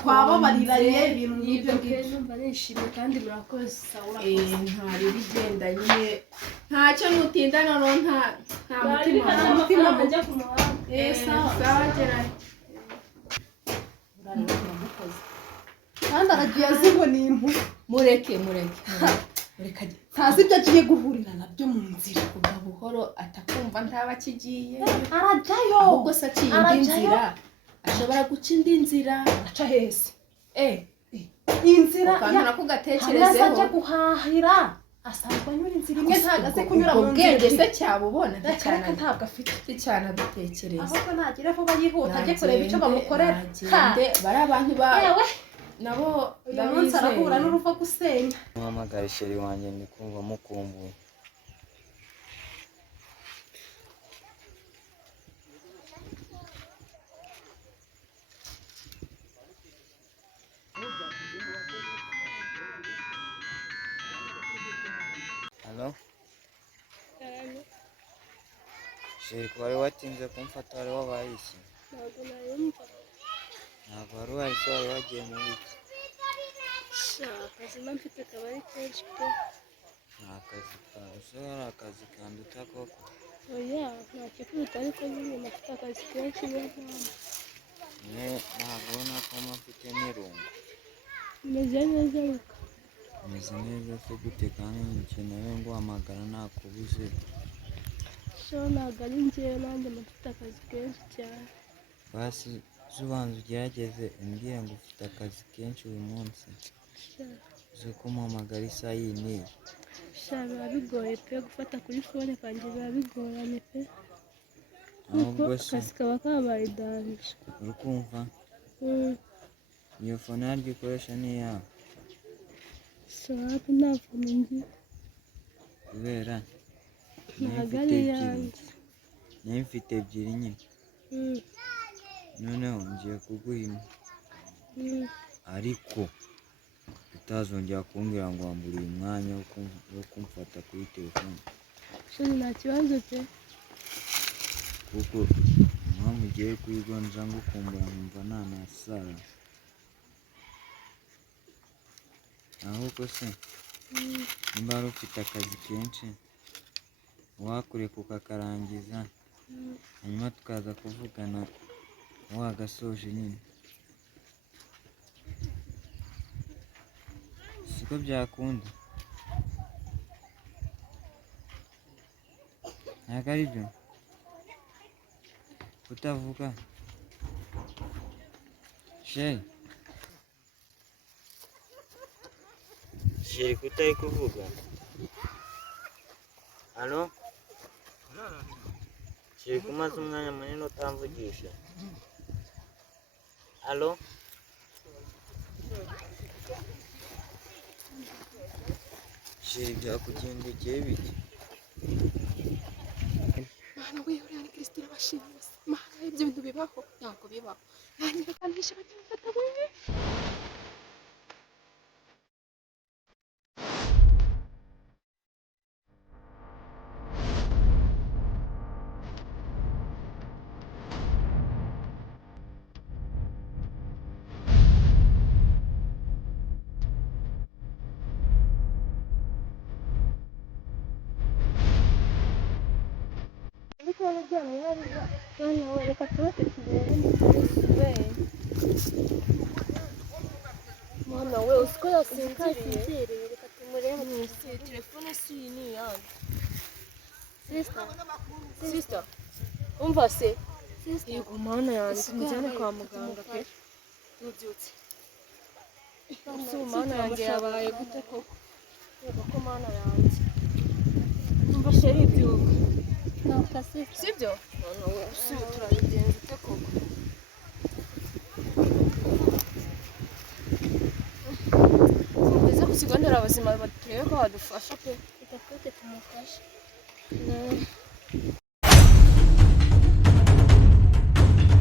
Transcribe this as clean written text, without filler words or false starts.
twababariraye ibintu nk'ibyo ngibyo numva nishimye kandi murakoze sawa ntari bigenda nyine ntacyo nutinda none nta mutima njya ku muhanda sawa gerayo kandi aragiye azibona impu mureke ntazi ibyo agiye guhurira nabyo mu nzira kuva buhoro atakumva ntaba kigiye arajyayo ahubwo se aciye indi nzira ashobora guca indi nzira aca hese inzira ukantana ko gatekerezeho ajya guhahira asanzwe anyura inzira imwe ntagaze kunyura mu nzira se cyabubona cyane ntabwo afite cyane adutekereza ahubwo nagira vuba yihuta ajye kureba icyo bamukorera bari abantu nabo umunsi arahura n'uruva gusenya muhamagara sheri wanjye ndi kumva mukumbuye Halo sheri ko wari watinze kumfata wari wabaye iki ntabwo nayumva ntabwo wari wahise wari wagiye mu biki akazi mfite kaba ari kenshi pe nta kazi kawe ese hari akazi kanduta koko oya nta kikuruta ariko nyine mfite akazi kenshi niyo mpamvu ntabwo ubona ko mfite n'irungu meze neza ariko meze neza se gute kandi nkeneye nguhamagara nakubuze ntabwo ari njyewe nanjye mfite akazi kenshi cyane basi ubanza ugerageze umbwire ngo ufite akazi kenshi uyu munsi uzi ko umuhamagara isaha iyi n'iyi biba bigoye pe gufata kuri fone kanjye biba bigoranye pe ahubwo se akazi kaba kabaye danje uri kumva iyo fone yaryo ukoresha ni iyawe hafi nta fone ngira kubera ntabwo ari iyanjye nayo mfite ebyiri nyine noneho ngiye kuguha imwe ariko utazongera kumbwira ngo wamburiye umwanya wo kumfata kuri telefone nta kibazo pe kuko impamvu ugiye kuyigonja ngukumbura nkumva ntanasara ahubwo se nimba wari ufite akazi kenshi wakureka ukakarangiza hanyuma tukaza kuvugana wagasoje nyine siko byakunda ntabwo ari byo kutavuga sheri kutari kuvuga hano sheri kumaze umwanya munini utamvugisha halo sheri byakugendekeye biki mana we uriya ni Christine abashimye mana ibyo bintu bibaho ntabwo bibaho nanjye bakanisha bagifata we reka turote tugende mwana we uziko yasinziriye reka tumurebe mwisi telefone si iyi ni iyanjye sister umva se yego mana yanjye tumujyane kwa muganga pe nubyutse mana yanjye yabaye gute koko yego ko mana yanjye umva sheri ibyuka sibyo turabigenza ute koko tugeze ku kigo nderabuzima turebe ko badufasha pe reka twite tumufashe